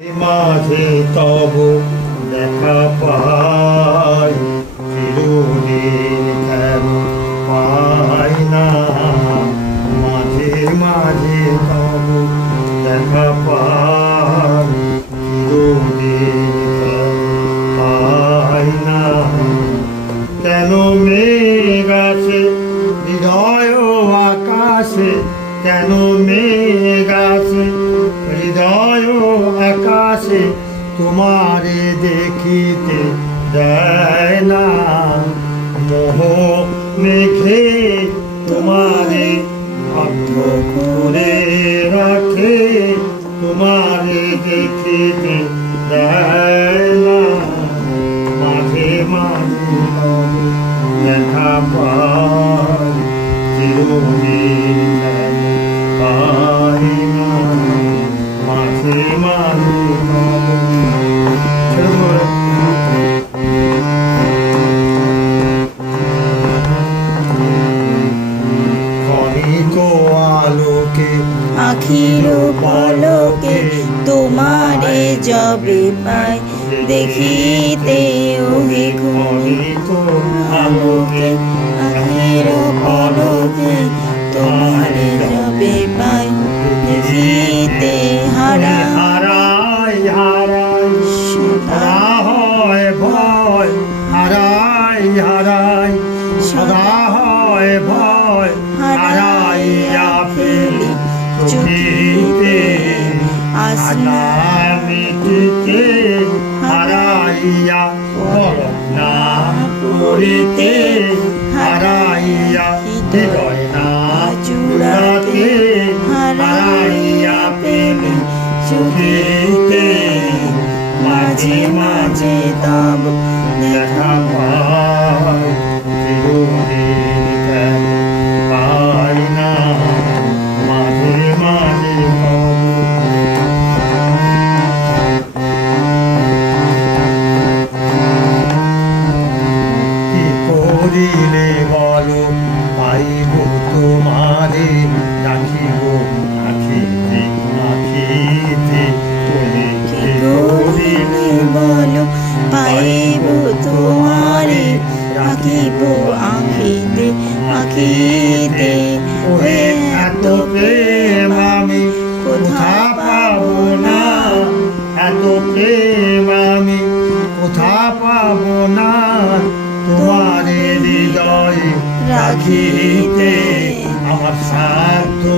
মাঝে তব দেখা পাই পাই না। মাঝে মাঝে তব দেখা পাই, চিরদিন পাই না। কেন মেঘ আছে হৃদয় আকাশে, কেন মেঘ তোমারে দেখিতে দেয় না। মোহ মেঘে তোমারে আত্ম করে রাখে। তোমারে দেখিতে দেয় না। মাঝে মাঝে দেখা পাই আখির পলকে তোমারে যবে পাই, দেখিতে ওহে আলোকে আখির পলকে তোমারে যবে পাই, দেখিতে হারা হারাই হারাই, সদা হয় ভয়, হারাই হারাই, সদা হয় ভয় হারাইয়া পেলি চোখিতে আসনা মিটিতে হারাইয়া না করিতে হারাইয়া হৃদয় না জুড়াতে হারাইয়া পেলি চোখিতে মাঝে মাঝে তব করিলে বলো পাইব তোমারে রাখিব আখিতে আখিতে। করিলে বলো পাইব তোমারে রাখিব আখিতে আখিতে। রাখিতে আমার সাধু